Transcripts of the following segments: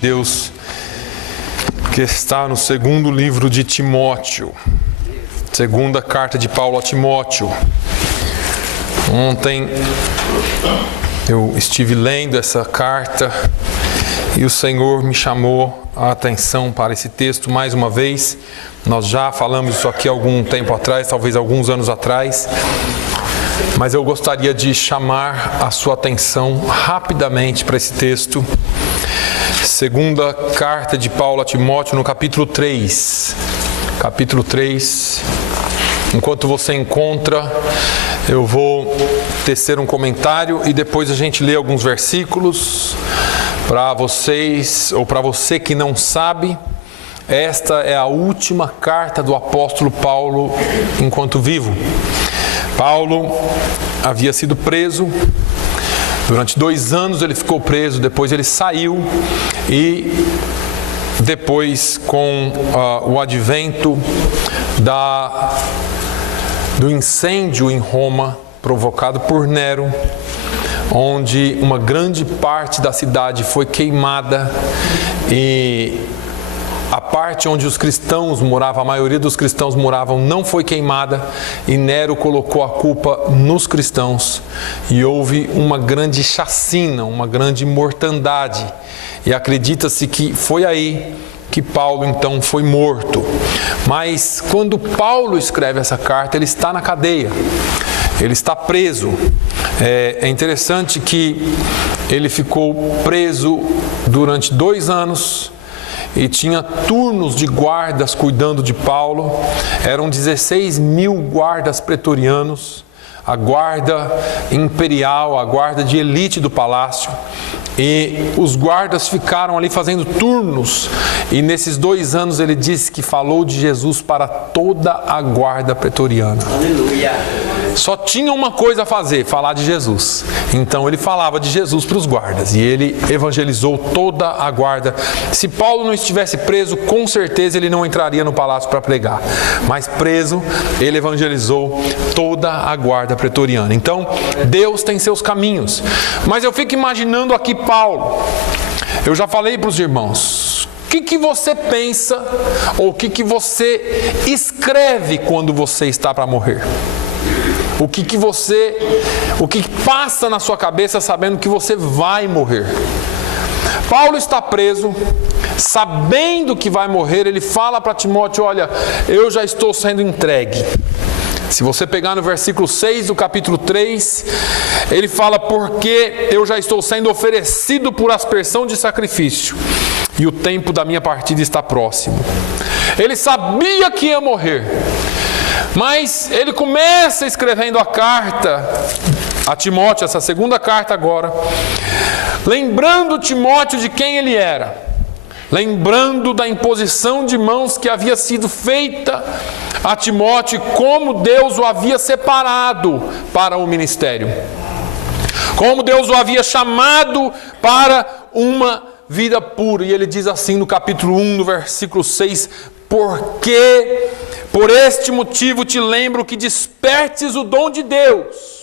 Deus, que está no segundo livro de Timóteo, segunda carta de Paulo a Timóteo. Ontem eu estive lendo essa carta e o Senhor me chamou a atenção para esse texto mais uma vez. Nós já falamos isso aqui há algum tempo atrás, talvez alguns anos atrás, mas eu gostaria de chamar a sua atenção rapidamente para esse texto. Segunda carta de Paulo a Timóteo, no capítulo 3. Capítulo 3. Enquanto você encontra, eu vou tecer um comentário e depois a gente lê alguns versículos para vocês, ou para você que não sabe. Esta é a última carta do apóstolo Paulo enquanto vivo. Paulo havia sido preso. Durante 2 anos ele ficou preso, depois ele saiu e depois com o advento do incêndio em Roma provocado por Nero, onde uma grande parte da cidade foi queimada e a parte onde os cristãos moravam, a maioria dos cristãos moravam, não foi queimada e Nero colocou a culpa nos cristãos e houve uma grande chacina, uma grande mortandade e acredita-se que foi aí que Paulo então foi morto. Mas quando Paulo escreve essa carta, ele está na cadeia, ele está preso. É interessante que ele ficou preso durante 2 anos e tinha turnos de guardas cuidando de Paulo. Eram 16.000 guardas pretorianos, a guarda imperial, a guarda de elite do palácio. E os guardas ficaram ali fazendo turnos. E nesses 2 anos ele disse que falou de Jesus para toda a guarda pretoriana. Aleluia! Só tinha uma coisa a fazer, falar de Jesus. Então ele falava de Jesus para os guardas. E ele evangelizou toda a guarda. Se Paulo não estivesse preso, com certeza ele não entraria no palácio para pregar. Mas preso, ele evangelizou toda a guarda pretoriana. Então, Deus tem seus caminhos. Mas eu fico imaginando aqui Paulo. Eu já falei para os irmãos. O que você pensa ou o que você escreve quando você está para morrer? O que passa na sua cabeça sabendo que você vai morrer? Paulo está preso, sabendo que vai morrer, ele fala para Timóteo: olha, eu já estou sendo entregue. Se você pegar no versículo 6 do capítulo 3, ele fala: porque eu já estou sendo oferecido por aspersão de sacrifício, e o tempo da minha partida está próximo. Ele sabia que ia morrer, mas ele começa escrevendo a carta a Timóteo, essa segunda carta agora, lembrando Timóteo de quem ele era, lembrando da imposição de mãos que havia sido feita a Timóteo e como Deus o havia separado para o ministério, como Deus o havia chamado para uma vida pura. E ele diz assim no capítulo 1, no versículo 6: porque por este motivo te lembro que despertes o dom de Deus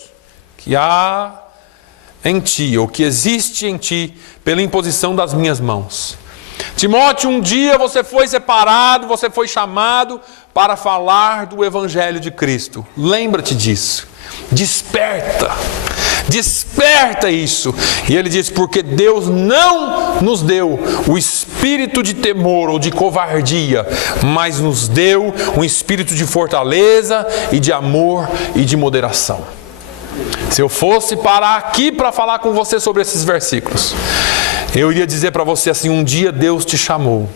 que há em ti, ou que existe em ti, pela imposição das minhas mãos. Timóteo, um dia você foi separado, você foi chamado para falar do Evangelho de Cristo. Lembra-te disso. Desperta isso. E ele diz: porque Deus não nos deu o espírito de temor ou de covardia, mas nos deu um espírito de fortaleza e de amor e de moderação. Se eu fosse parar aqui para falar com você sobre esses versículos, eu iria dizer para você assim: um dia Deus te chamou,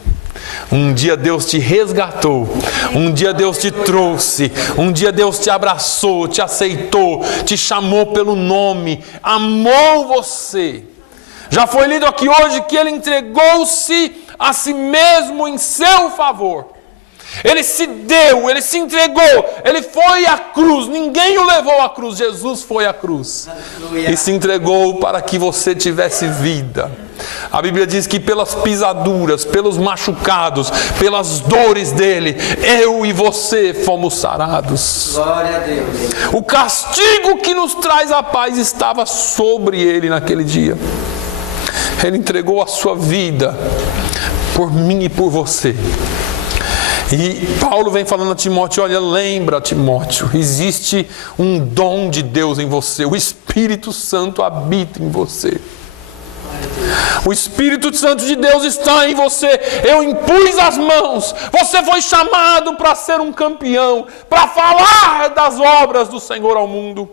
um dia Deus te resgatou, um dia Deus te trouxe, um dia Deus te abraçou, te aceitou, te chamou pelo nome, amou você. Já foi lido aqui hoje que Ele entregou-se a si mesmo em seu favor. Ele se deu, Ele se entregou, Ele foi à cruz. Ninguém o levou à cruz, Jesus foi à cruz. Aleluia. E se entregou para que você tivesse vida. A Bíblia diz que pelas pisaduras, pelos machucados, pelas dores dele, eu e você fomos sarados. Glória a Deus. O castigo que nos traz a paz estava sobre ele naquele dia. Ele entregou a sua vida por mim e por você. E Paulo vem falando a Timóteo: olha, lembra, Timóteo, existe um dom de Deus em você, o Espírito Santo habita em você. O Espírito Santo de Deus está em você. Eu impus as mãos. Você foi chamado para ser um campeão, para falar das obras do Senhor ao mundo.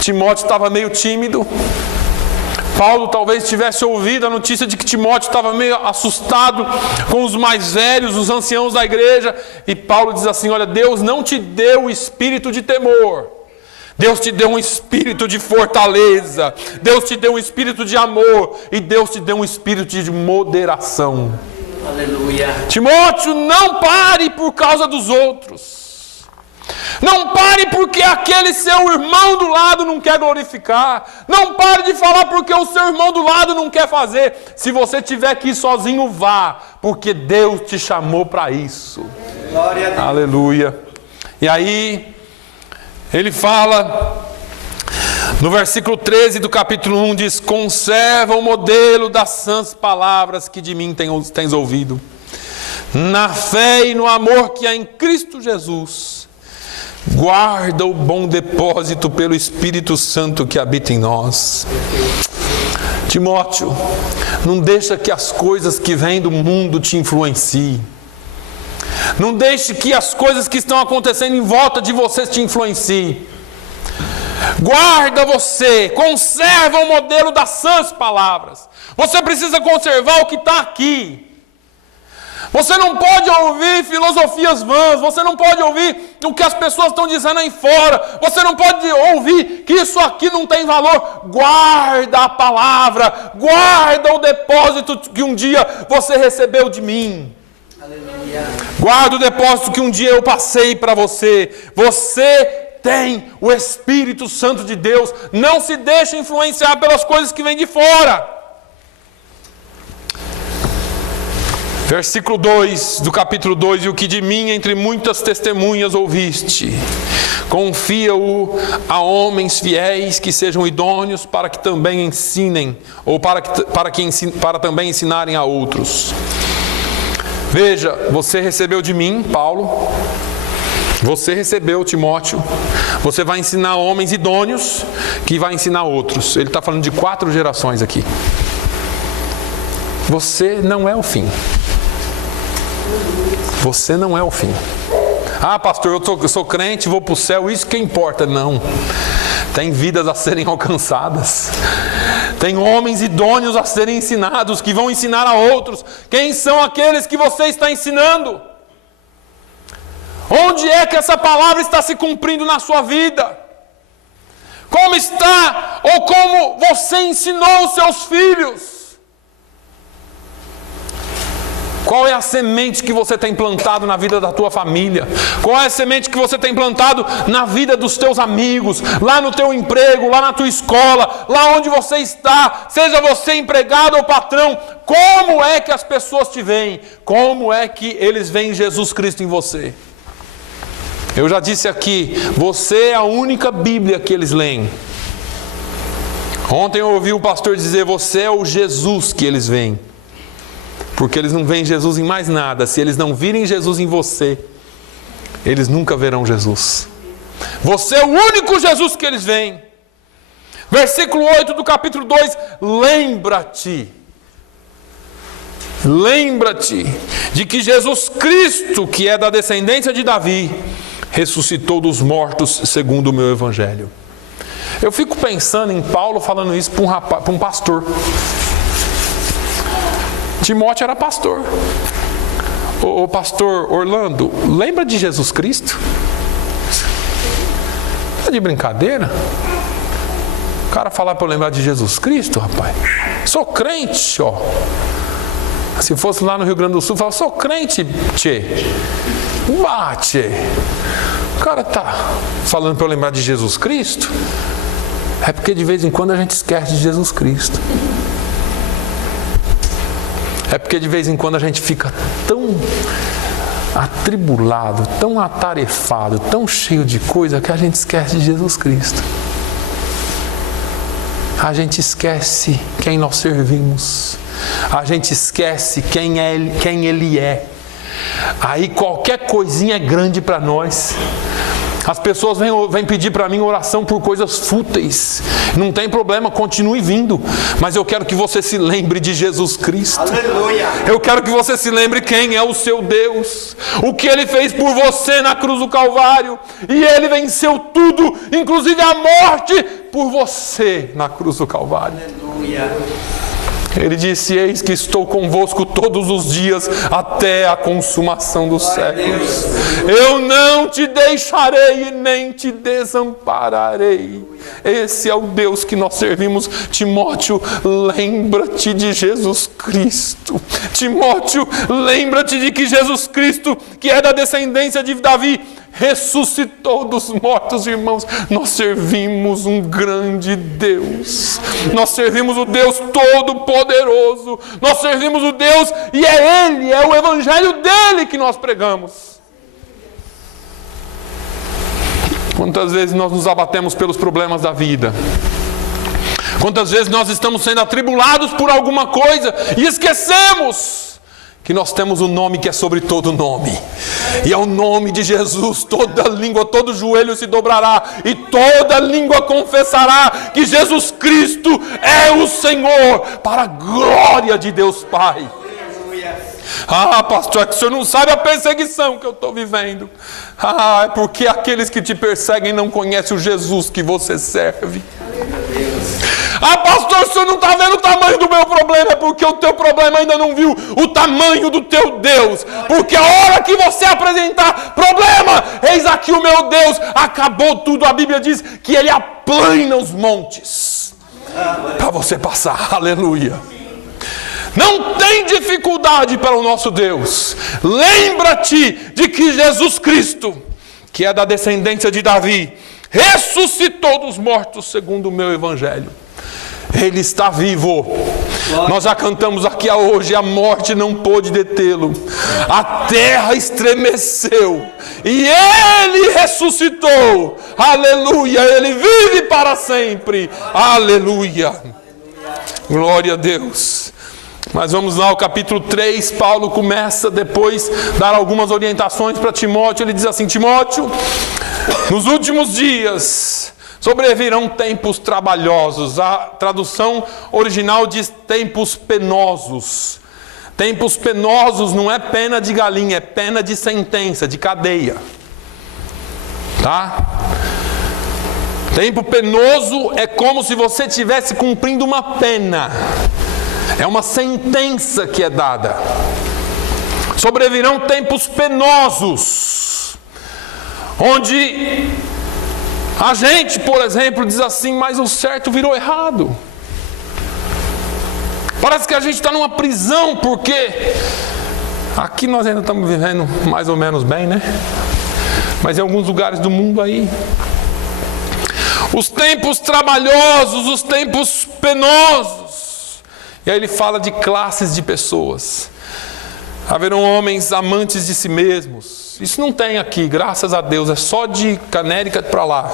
Timóteo estava meio tímido. Paulo talvez tivesse ouvido a notícia de que Timóteo estava meio assustado com os mais velhos, os anciãos da igreja. E Paulo diz assim: olha, Deus não te deu o espírito de temor. Deus te deu um espírito de fortaleza. Deus te deu um espírito de amor. E Deus te deu um espírito de moderação. Aleluia. Timóteo, não pare por causa dos outros. Não pare porque aquele seu irmão do lado não quer glorificar. Não pare de falar porque o seu irmão do lado não quer fazer. Se você tiver que ir sozinho, vá, porque Deus te chamou para isso. Glória a Deus. Aleluia. E aí ele fala no versículo 13 do capítulo 1, diz: conserva o modelo das sãs palavras que de mim tens ouvido, na fé e no amor que há em Cristo Jesus. Guarda o bom depósito pelo Espírito Santo que habita em nós. Timóteo, não deixa que as coisas que vêm do mundo te influenciem. Não deixe que as coisas que estão acontecendo em volta de você te influenciem. Guarda você, conserva o modelo das sãs palavras. Você precisa conservar o que está aqui. Você não pode ouvir filosofias vãs, você não pode ouvir o que as pessoas estão dizendo aí fora, você não pode ouvir que isso aqui não tem valor. Guarda a palavra, guarda o depósito que um dia você recebeu de mim. Aleluia. Guarda o depósito que um dia eu passei para você. Você tem o Espírito Santo de Deus. Não se deixe influenciar pelas coisas que vêm de fora. Versículo 2 do capítulo 2: e o que de mim entre muitas testemunhas ouviste, confia-o a homens fiéis que sejam idôneos para que também ensinem, ou para também ensinarem a outros. Veja, você recebeu de mim, Paulo, você recebeu, Timóteo, você vai ensinar homens idôneos que vai ensinar outros. Ele está falando de 4 gerações aqui. Você não é o fim. Você não é o fim. Ah, pastor, eu sou crente, vou para o céu, isso que importa. Não. Tem vidas a serem alcançadas. Tem homens idôneos a serem ensinados, que vão ensinar a outros. Quem são aqueles que você está ensinando? Onde é que essa palavra está se cumprindo na sua vida? Como está, ou como você ensinou os seus filhos? Qual é a semente que você tem plantado na vida da tua família? Qual é a semente que você tem plantado na vida dos teus amigos? Lá no teu emprego, lá na tua escola, lá onde você está, seja você empregado ou patrão. Como é que as pessoas te veem? Como é que eles veem Jesus Cristo em você? Eu já disse aqui, você é a única Bíblia que eles leem. Ontem eu ouvi o pastor dizer, você é o Jesus que eles veem. Porque eles não veem Jesus em mais nada. Se eles não virem Jesus em você, eles nunca verão Jesus. Você é o único Jesus que eles veem. Versículo 8 do capítulo 2. Lembra-te de que Jesus Cristo, que é da descendência de Davi, ressuscitou dos mortos segundo o meu evangelho. Eu fico pensando em Paulo falando isso para um pastor. Timóteo era pastor. O pastor Orlando, lembra de Jesus Cristo? Tá de brincadeira? O cara falar para eu lembrar de Jesus Cristo, rapaz. Sou crente, ó. Se fosse lá no Rio Grande do Sul, falava, sou crente, tchê. Tchê. O cara tá falando para eu lembrar de Jesus Cristo? É porque de vez em quando a gente esquece de Jesus Cristo. É porque de vez em quando a gente fica tão atribulado, tão atarefado, tão cheio de coisa que a gente esquece de Jesus Cristo. a gente esquece quem nós servimos. A gente esquece quem Ele é. Aí qualquer coisinha é grande para nós. As pessoas vêm pedir para mim oração por coisas fúteis. Não tem problema, continue vindo. Mas eu quero que você se lembre de Jesus Cristo. Aleluia. Eu quero que você se lembre quem é o seu Deus. O que Ele fez por você na cruz do Calvário. E Ele venceu tudo, inclusive a morte, por você na cruz do Calvário. Aleluia. Ele disse: eis que estou convosco todos os dias até a consumação dos séculos. Eu não te deixarei e nem te desampararei. Esse é o Deus que nós servimos. Timóteo, lembra-te de Jesus Cristo. Timóteo, lembra-te de que Jesus Cristo, que é da descendência de Davi, ressuscitou dos mortos, irmãos. Nós servimos um grande Deus. Nós servimos o Deus Todo-Poderoso. Nós servimos o Deus, e é Ele, é o Evangelho dEle que nós pregamos. Quantas vezes nós nos abatemos pelos problemas da vida? Quantas vezes nós estamos sendo atribulados por alguma coisa e esquecemos que nós temos um nome que é sobre todo nome, e é o nome de Jesus. Toda língua, todo joelho se dobrará, e toda língua confessará que Jesus Cristo é o Senhor, para a glória de Deus Pai. Ah, pastor, é que o senhor não sabe a perseguição que eu estou vivendo. Ah, é porque aqueles que te perseguem não conhecem o Jesus que você serve. Ah, pastor, o senhor não está vendo o tamanho do meu problema. É porque o teu problema ainda não viu o tamanho do teu Deus. Porque a hora que você apresentar problema, eis aqui o meu Deus, acabou tudo. A Bíblia diz que Ele aplana os montes para você passar. Aleluia. Não tem dificuldade para o nosso Deus. Lembra-te de que Jesus Cristo, que é da descendência de Davi, ressuscitou dos mortos segundo o meu Evangelho. Ele está vivo. Nós já cantamos aqui hoje: a morte não pôde detê-lo. A terra estremeceu e Ele ressuscitou. Aleluia. Ele vive para sempre. Aleluia. Glória a Deus. Mas vamos lá ao capítulo 3, Paulo começa depois a dar algumas orientações para Timóteo. Ele diz assim: Timóteo, nos últimos dias sobrevirão tempos trabalhosos. A tradução original diz tempos penosos. Tempos penosos não é pena de galinha, é pena de sentença, de cadeia. Tá? Tempo penoso é como se você estivesse cumprindo uma pena. É uma sentença que é dada. Sobrevirão tempos penosos, onde a gente, por exemplo, diz assim: mas o certo virou errado. Parece que a gente está numa prisão, porque aqui nós ainda estamos vivendo mais ou menos bem, né? Mas em alguns lugares do mundo aí, os tempos trabalhosos, os tempos penosos. E aí ele fala de classes de pessoas. Haverão homens amantes de si mesmos. Isso não tem aqui, graças a Deus, é só de Canérica para lá.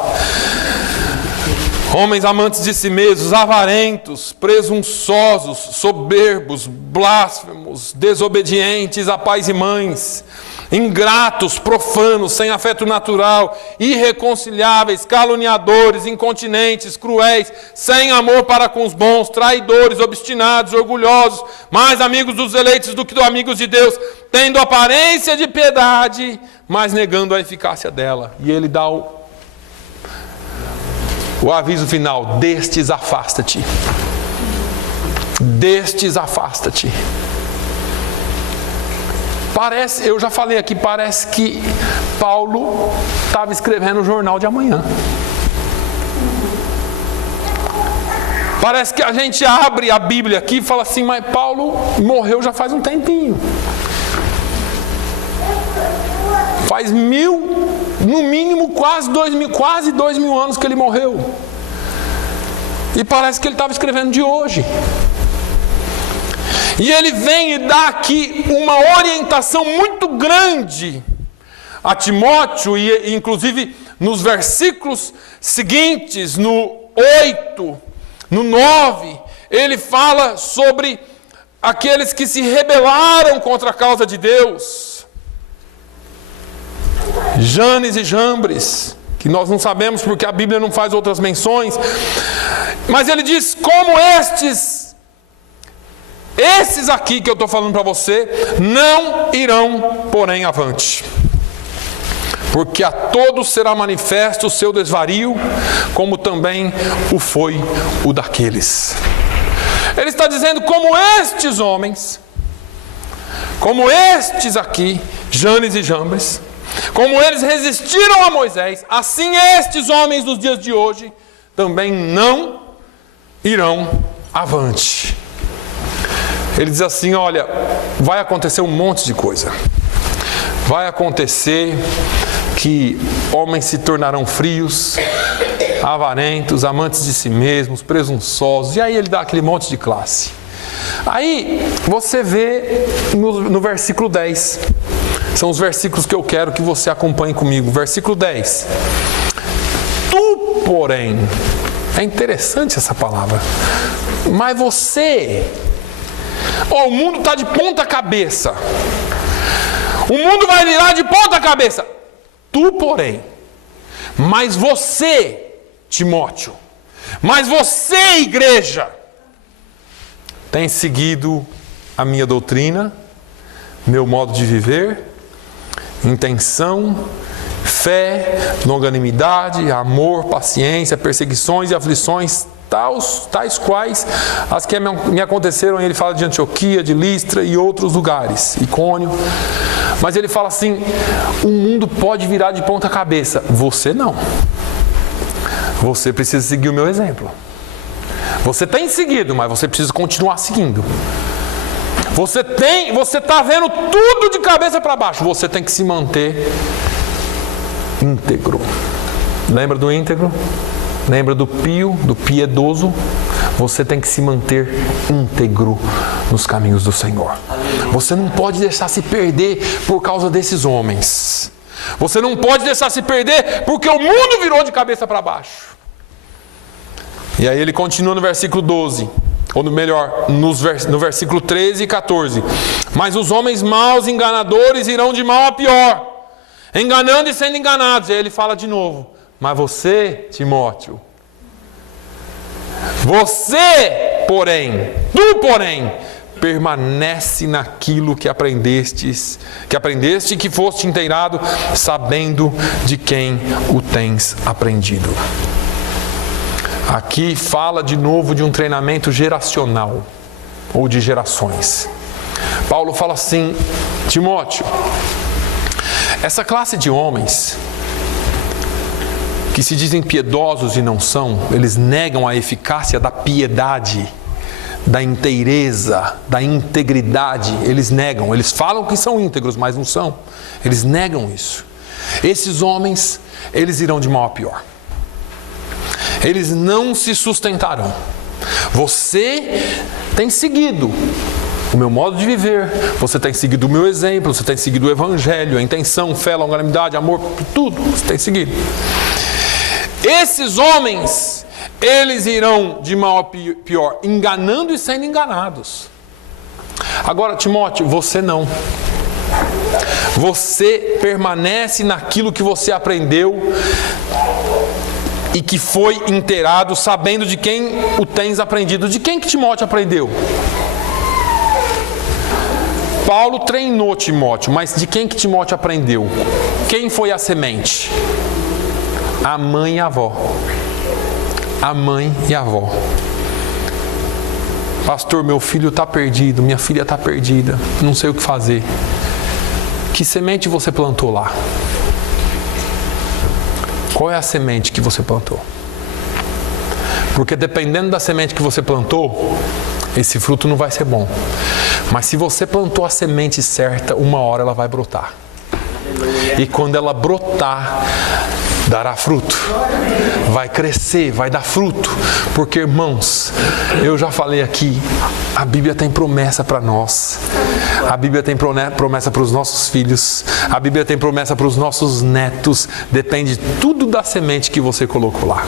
Homens amantes de si mesmos, avarentos, presunçosos, soberbos, blasfemos, desobedientes a pais e mães, ingratos, profanos, sem afeto natural, irreconciliáveis, caluniadores, incontinentes, cruéis, sem amor para com os bons, traidores, obstinados, orgulhosos, mais amigos dos eleitos do que dos amigos de Deus, tendo aparência de piedade, mas negando a eficácia dela. E ele dá o aviso final: destes afasta-te. Destes afasta-te. Parece, eu já falei aqui, parece que Paulo estava escrevendo o jornal de amanhã. Parece que a gente abre a Bíblia aqui e fala assim: mas Paulo morreu já faz um tempinho. Faz no mínimo quase 2.000 anos que ele morreu. E parece que ele estava escrevendo de hoje. E ele vem e dá aqui uma orientação muito grande a Timóteo, e inclusive nos versículos seguintes, no 8, No 9, ele fala sobre aqueles que se rebelaram contra a causa de Deus. Janes e Jambres, que nós não sabemos porque a Bíblia não faz outras menções. Mas ele diz, como esses aqui que eu estou falando para você, não irão, porém, avante. Porque a todos será manifesto o seu desvario, como também o foi o daqueles. Ele está dizendo, como estes homens, como estes aqui, Janes e Jambres, como eles resistiram a Moisés, assim estes homens dos dias de hoje também não irão avante. Ele diz assim, olha, vai acontecer um monte de coisa. Vai acontecer que homens se tornarão frios, avarentos, amantes de si mesmos, presunçosos. E aí ele dá aquele monte de classe. Aí você vê no versículo 10. São os versículos que eu quero que você acompanhe comigo. Versículo 10. Tu, porém, é interessante essa palavra. Mas você, o mundo está de ponta cabeça. O mundo vai virar de ponta cabeça. Tu, porém, mas você, Timóteo, mas você, igreja, tem seguido a minha doutrina, meu modo de viver, intenção, fé, longanimidade, amor, paciência, perseguições e aflições, tais quais as que me aconteceram. Ele fala de Antioquia, de Listra e outros lugares, Icônio. Mas ele fala assim, o mundo pode virar de ponta cabeça, você não. Você precisa seguir o meu exemplo. Você tem seguido, mas você precisa continuar seguindo. Você está vendo tudo de cabeça para baixo, você tem que se manter íntegro. Lembra do íntegro? Lembra do pio, do piedoso? Você tem que se manter íntegro nos caminhos do Senhor. Você não pode deixar se perder por causa desses homens. Você não pode deixar se perder porque o mundo virou de cabeça para baixo. E aí ele continua no versículo 12. Ou melhor, no versículo 13 e 14. Mas os homens maus, enganadores, irão de mal a pior, enganando e sendo enganados. E aí ele fala de novo. Mas você, Timóteo, você, porém, tu, porém, permanece naquilo que aprendeste e que foste inteirado, sabendo de quem o tens aprendido. Aqui fala de novo de um treinamento geracional, ou de gerações. Paulo fala assim, Timóteo, essa classe de homens que se dizem piedosos e não são, eles negam a eficácia da piedade, da inteireza, da integridade. Eles negam, eles falam que são íntegros, mas não são. Eles negam isso. Esses homens, eles irão de mal a pior. Eles não se sustentarão. Você tem seguido o meu modo de viver, você tem seguido o meu exemplo, você tem seguido o evangelho, a intenção, fé, longanimidade, amor, tudo você tem seguido. Esses homens, eles irão de mal a pior, enganando e sendo enganados. Agora, Timóteo, você não. Você permanece naquilo que você aprendeu e que foi inteirado, sabendo de quem o tens aprendido. De quem que Timóteo aprendeu? Paulo treinou Timóteo, mas de quem que Timóteo aprendeu? Quem foi a semente? A mãe e a avó. A mãe e a avó. Pastor, meu filho está perdido, minha filha está perdida, não sei o que fazer. Que semente você plantou lá? Qual é a semente que você plantou? Porque dependendo da semente que você plantou, esse fruto não vai ser bom. Mas se você plantou a semente certa, uma hora ela vai brotar. E quando ela brotar, dará fruto. Vai crescer, vai dar fruto. Porque, irmãos, eu já falei aqui, a Bíblia tem promessa para nós. A Bíblia tem promessa para os nossos filhos. A Bíblia tem promessa para os nossos netos. Depende tudo da semente que você colocou lá.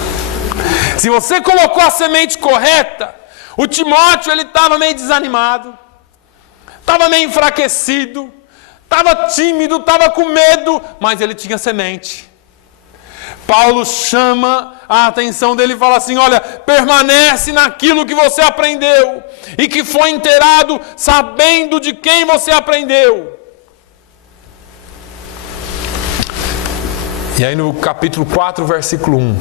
Se você colocou a semente correta, o Timóteo ele estava meio desanimado, estava meio enfraquecido, estava tímido, estava com medo, mas ele tinha semente. Paulo chama a atenção dele e fala assim: olha, permanece naquilo que você aprendeu e que foi inteirado sabendo de quem você aprendeu. E aí no capítulo 4, versículo 1,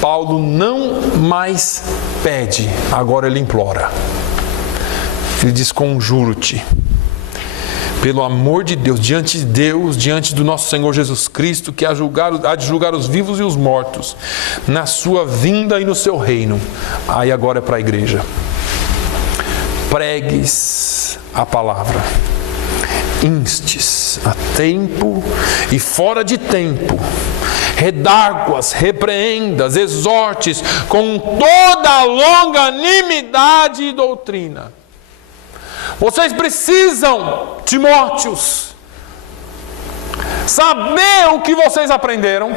Paulo não mais pede, agora ele implora. Ele diz: conjuro-te, pelo amor de Deus, diante do nosso Senhor Jesus Cristo, que há de julgar os vivos e os mortos, na sua vinda e no seu reino. Aí agora é para a igreja. Pregues a palavra, instes a tempo e fora de tempo, redarguas, repreendas, exortes com toda a longanimidade e doutrina. Vocês precisam, Timóteos, saber o que vocês aprenderam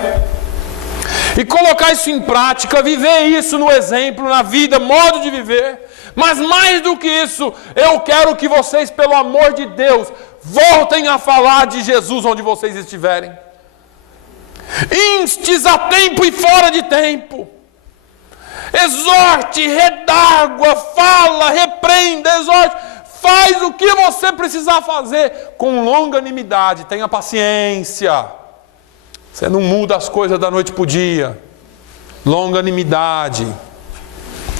e colocar isso em prática, viver isso no exemplo, na vida, modo de viver. Mas mais do que isso, eu quero que vocês, pelo amor de Deus, voltem a falar de Jesus onde vocês estiverem. Instes a tempo e fora de tempo. Exorte, redargua, fala, repreenda, exorte. Faz o que você precisar fazer com longanimidade. Tenha paciência. Você não muda as coisas da noite para o dia. Longanimidade.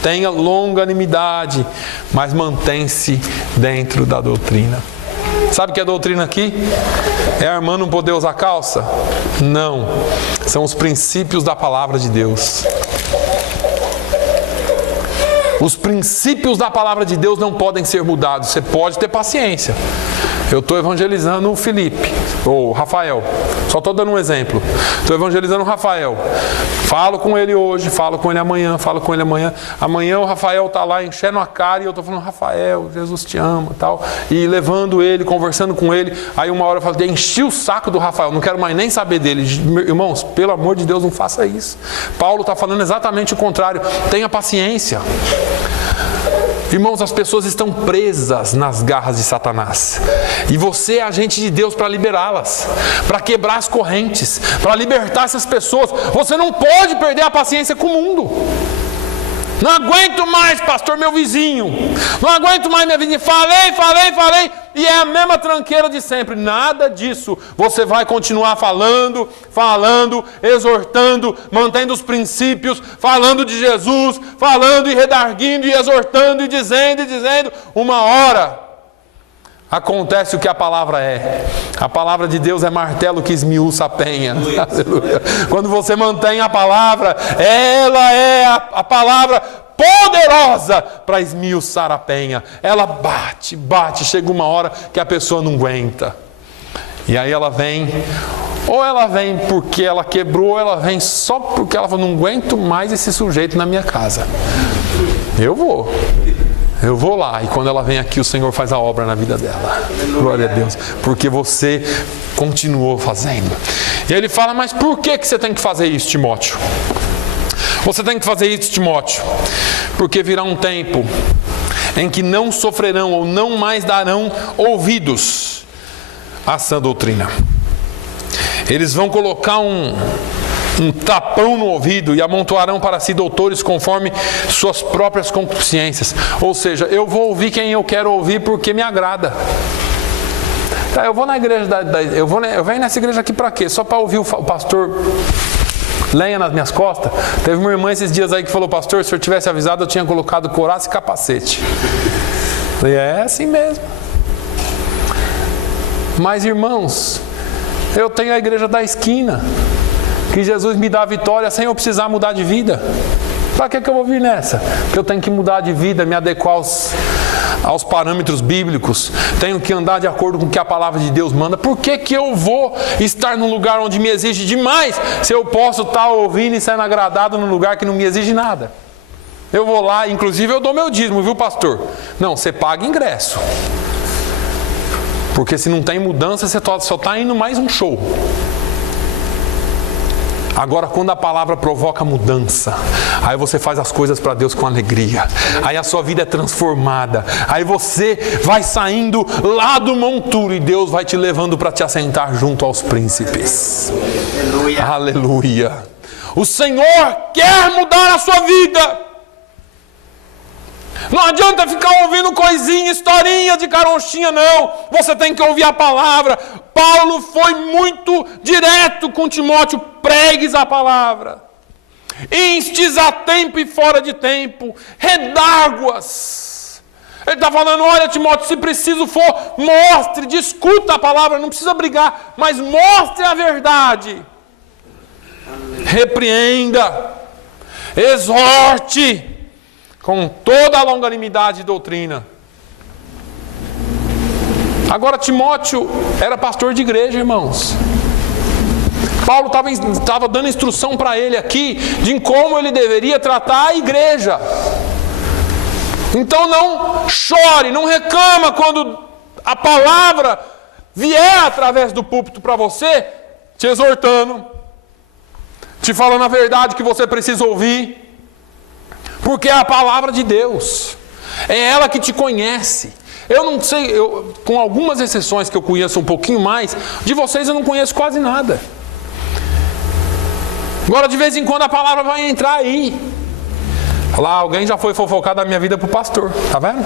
Tenha longanimidade, mas mantém-se dentro da doutrina. Sabe o que é doutrina aqui? É a irmã não poder usar calça? Não. São os princípios da palavra de Deus. Os princípios da palavra de Deus não podem ser mudados. Você pode ter paciência. Eu estou evangelizando o Felipe, ou o Rafael. Só estou dando um exemplo. Estou evangelizando o Rafael. Falo com ele hoje, falo com ele amanhã, falo com ele amanhã. Amanhã o Rafael está lá enchendo a cara e eu estou falando: Rafael, Jesus te ama, tal. E levando ele, conversando com ele. Aí uma hora eu falo: enchi o saco do Rafael, não quero mais nem saber dele. Irmãos, pelo amor de Deus, não faça isso. Paulo está falando exatamente o contrário. Tenha paciência. Irmãos, as pessoas estão presas nas garras de Satanás. E você é agente de Deus para liberá-las, para quebrar as correntes, para libertar essas pessoas. Você não pode perder a paciência com o mundo. Não aguento mais, pastor, meu vizinho. Não aguento mais minha vizinha. Falei. E é a mesma tranqueira de sempre. Nada disso. Você vai continuar falando, exortando, mantendo os princípios, falando de Jesus, falando e redarguindo e exortando e dizendo. Uma hora acontece o que a palavra é. A palavra de Deus é martelo que esmiuça a penha. Aleluia. Quando você mantém a palavra, ela é a palavra poderosa para esmiuçar a penha. Ela bate. Chega uma hora que a pessoa não aguenta. E aí ela vem, ou ela vem porque ela quebrou, ou ela vem só porque ela fala: não aguento mais esse sujeito na minha casa. Eu vou lá, e quando ela vem aqui, o Senhor faz a obra na vida dela. Glória a Deus, porque você continuou fazendo. E ele fala: mas por que você tem que fazer isso, Timóteo? Você tem que fazer isso, Timóteo, porque virá um tempo em que não sofrerão ou não mais darão ouvidos à sã doutrina. Eles vão colocar um tapão no ouvido e amontoarão para si doutores conforme suas próprias concupiscências. Ou seja, eu vou ouvir quem eu quero ouvir porque me agrada. Eu vou na igreja, eu venho nessa igreja aqui para quê? Só para ouvir o pastor lenha nas minhas costas? Teve uma irmã esses dias aí que falou: pastor, se eu tivesse avisado, eu tinha colocado couraça e capacete. Eu falei: é assim mesmo. Mas irmãos, eu tenho a igreja da esquina, que Jesus me dá a vitória sem eu precisar mudar de vida. Para que eu vou vir nessa? Porque eu tenho que mudar de vida, me adequar aos parâmetros bíblicos. Tenho que andar de acordo com o que a palavra de Deus manda. Por que eu vou estar num lugar onde me exige demais, se eu posso estar ouvindo e sendo agradado num lugar que não me exige nada? Eu vou lá, inclusive eu dou meu dízimo, viu, pastor? Não, você paga ingresso. Porque se não tem mudança, você só está indo mais um show. Agora, quando a palavra provoca mudança, aí você faz as coisas para Deus com alegria. Aí a sua vida é transformada. Aí você vai saindo lá do monturo e Deus vai te levando para te assentar junto aos príncipes. Aleluia. Aleluia. O Senhor quer mudar a sua vida. Não adianta ficar ouvindo coisinha, historinha de caronchinha, não. Você tem que ouvir a palavra. Paulo foi muito direto com Timóteo. Pregues a palavra. Instes a tempo e fora de tempo. Redarguas. Ele está falando, olha Timóteo, se preciso for, mostre, discuta a palavra. Não precisa brigar, mas mostre a verdade. Repreenda. Exorte. Com toda a longanimidade e doutrina. Agora Timóteo era pastor de igreja, irmãos. Paulo estava dando instrução para ele aqui de como ele deveria tratar a igreja. Então não chore, não reclama quando a palavra vier através do púlpito para você, te exortando, te falando a verdade que você precisa ouvir. Porque é a palavra de Deus. É ela que te conhece. Eu não sei, com algumas exceções que eu conheço um pouquinho mais, de vocês eu não conheço quase nada. Agora de vez em quando a palavra vai entrar aí. Lá, alguém já foi fofocar da minha vida para o pastor. Tá vendo?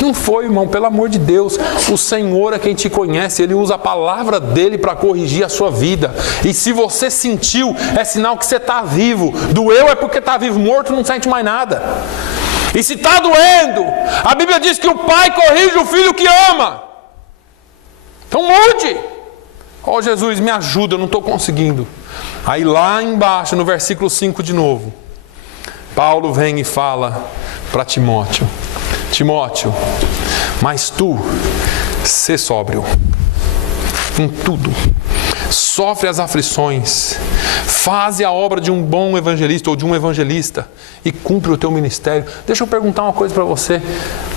Não foi, irmão, pelo amor de Deus. O Senhor é quem te conhece. Ele usa a palavra dele para corrigir a sua vida. E se você sentiu, é sinal que você está vivo. Doeu é porque está vivo. Morto não sente mais nada. E se está doendo, a Bíblia diz que o pai corrige o filho que ama. Então mude. Ó Jesus, me ajuda, eu não estou conseguindo. Aí lá embaixo, no versículo 5 de novo, Paulo vem e fala para Timóteo. Timóteo, mas tu, sê sóbrio em tudo, sofre as aflições, faze a obra de um bom evangelista ou de um evangelista e cumpre o teu ministério. Deixa eu perguntar uma coisa para você.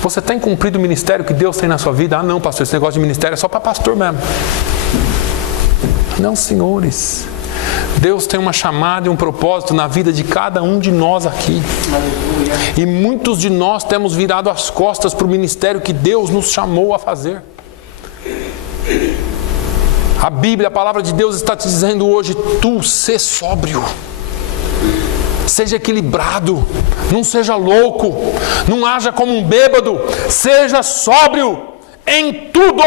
Você tem cumprido o ministério que Deus tem na sua vida? Ah não, pastor, esse negócio de ministério é só para pastor mesmo. Não, senhores. Deus tem uma chamada e um propósito na vida de cada um de nós aqui. Aleluia. E muitos de nós temos virado as costas para o ministério que Deus nos chamou a fazer. A Bíblia, a palavra de Deus está te dizendo hoje, tu sê sóbrio. Seja equilibrado, não seja louco, não haja como um bêbado, seja sóbrio em tudo.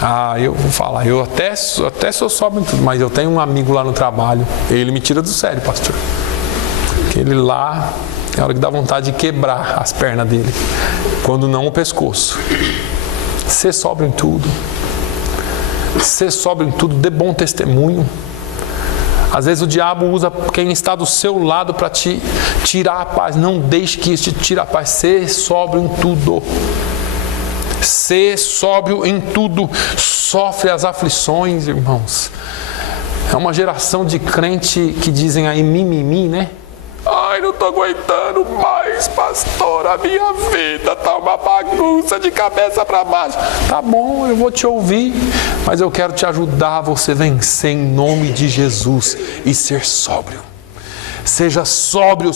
Ah, eu vou falar, eu até sou sóbrio em tudo, mas eu tenho um amigo lá no trabalho, ele me tira do sério, pastor. Aquele lá, é a hora que dá vontade de quebrar as pernas dele, quando não o pescoço. Ser sóbrio em tudo. Ser sóbrio em tudo, dê bom testemunho. Às vezes o diabo usa quem está do seu lado para te tirar a paz. Não deixe que isso te tire a paz. Ser sóbrio em tudo. Ser sóbrio em tudo. Sofre as aflições, irmãos. É uma geração de crente que dizem aí mimimi, né? Ai, não estou aguentando mais, pastor. A minha vida está uma bagunça de cabeça para baixo. Tá bom, eu vou te ouvir, mas eu quero te ajudar a você vencer em nome de Jesus e ser sóbrio. Seja sóbrio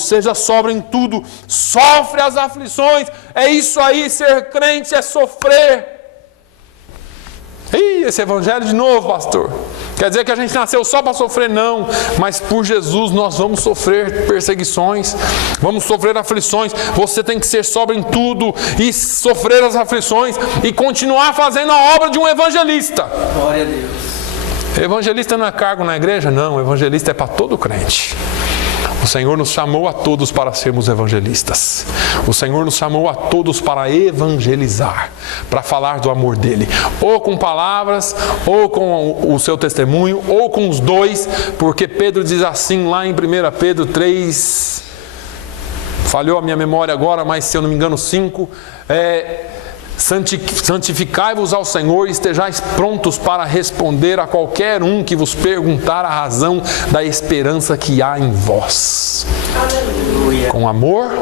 em tudo. Sofre as aflições. É isso aí, ser crente é sofrer. Ih, esse evangelho de novo, pastor. Quer dizer que a gente nasceu só para sofrer? Não. Mas por Jesus nós vamos sofrer perseguições. Vamos sofrer aflições. Você tem que ser sóbrio em tudo e sofrer as aflições e continuar fazendo a obra de um evangelista. Glória a Deus. Evangelista não é cargo na igreja? Não, evangelista é para todo crente. O Senhor nos chamou a todos para sermos evangelistas. O Senhor nos chamou a todos para evangelizar, para falar do amor dele, ou com palavras, ou com o seu testemunho, ou com os dois, porque Pedro diz assim lá em 1 Pedro 3, falhou a minha memória agora, mas se eu não me engano 5, santificai-vos ao Senhor e estejais prontos para responder a qualquer um que vos perguntar a razão da esperança que há em vós. Aleluia. Com amor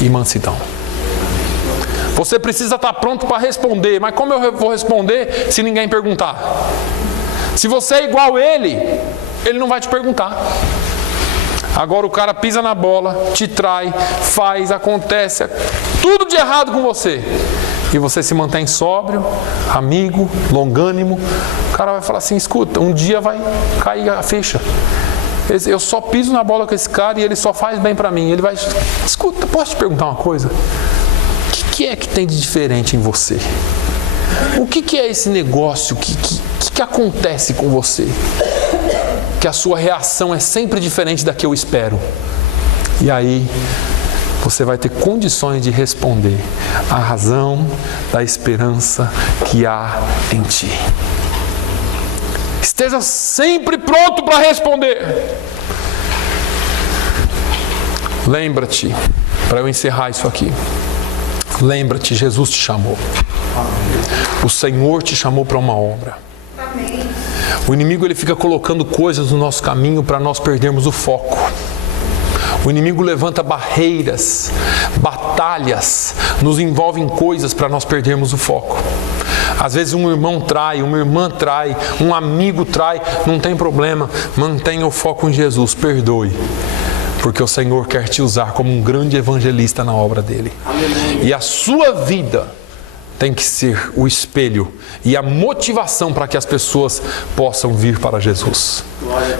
e mansidão. Você precisa estar pronto para responder, mas como eu vou responder se ninguém perguntar? Se você é igual a ele não vai te perguntar. Agora o cara pisa na bola, te trai, faz, acontece tudo de errado com você. E você se mantém sóbrio, amigo, longânimo. O cara vai falar assim, escuta, um dia vai cair a ficha. Eu só piso na bola com esse cara e ele só faz bem pra mim. Ele vai, escuta, posso te perguntar uma coisa? O que é que tem de diferente em você? O que é esse negócio que acontece com você? Que a sua reação é sempre diferente da que eu espero. E aí você vai ter condições de responder a razão da esperança que há em ti. Esteja sempre pronto para responder. Lembra-te, para eu encerrar isso aqui, lembra-te, Jesus te chamou. O Senhor te chamou para uma obra. O inimigo ele fica colocando coisas no nosso caminho para nós perdermos o foco. O inimigo levanta barreiras, batalhas, nos envolve em coisas para nós perdermos o foco. Às vezes um irmão trai, uma irmã trai, um amigo trai, não tem problema, mantenha o foco em Jesus, perdoe. Porque o Senhor quer te usar como um grande evangelista na obra dele. E a sua vida tem que ser o espelho e a motivação para que as pessoas possam vir para Jesus.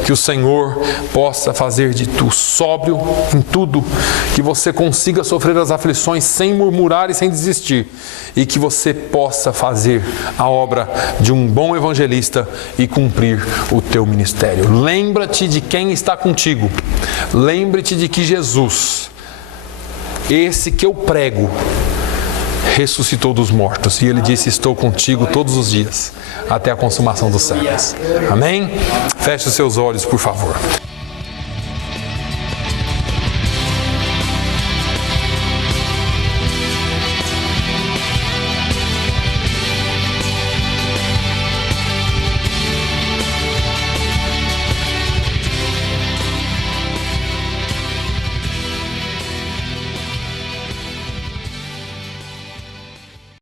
Que o Senhor possa fazer de tu sóbrio em tudo, que você consiga sofrer as aflições sem murmurar e sem desistir, e que você possa fazer a obra de um bom evangelista e cumprir o teu ministério. Lembra-te de quem está contigo. Lembre-te de que Jesus, esse que eu prego, ressuscitou dos mortos. E ele disse, estou contigo todos os dias, até a consumação dos séculos. Amém? Feche os seus olhos, por favor.